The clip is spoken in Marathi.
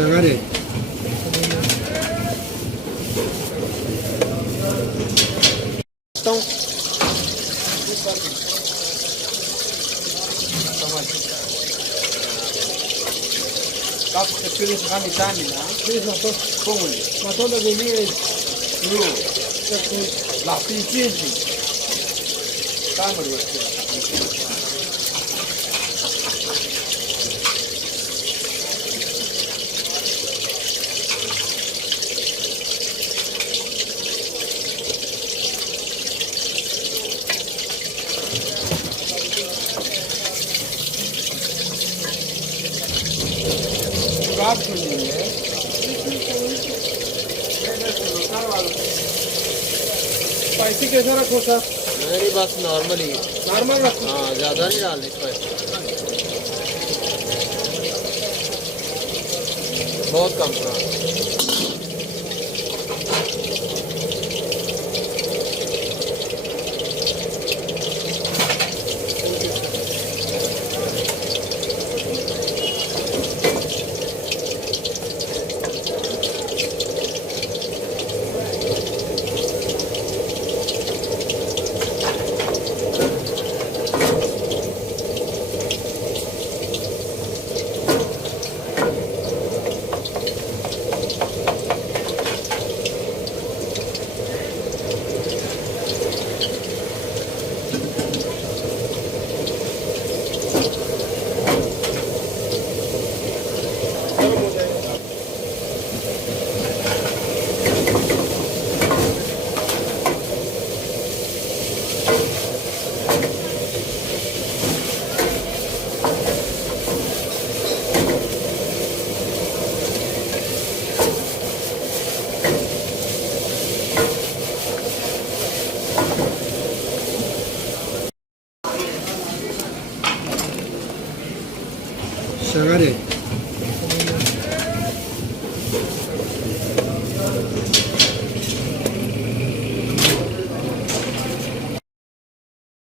Shagare. Cap se pide se cambia tamina. This is Como ele? ma todo de mí es Lu. La pincinci. Camera. Cap suनिए स्पाइसी कैसा रखो सर? मेरी बस नॉर्मल ही। नॉर्मल रखो। हाँ, ज़्यादा नहीं डालनी स्पाइस, बहुत कम। हाँ, Shagare.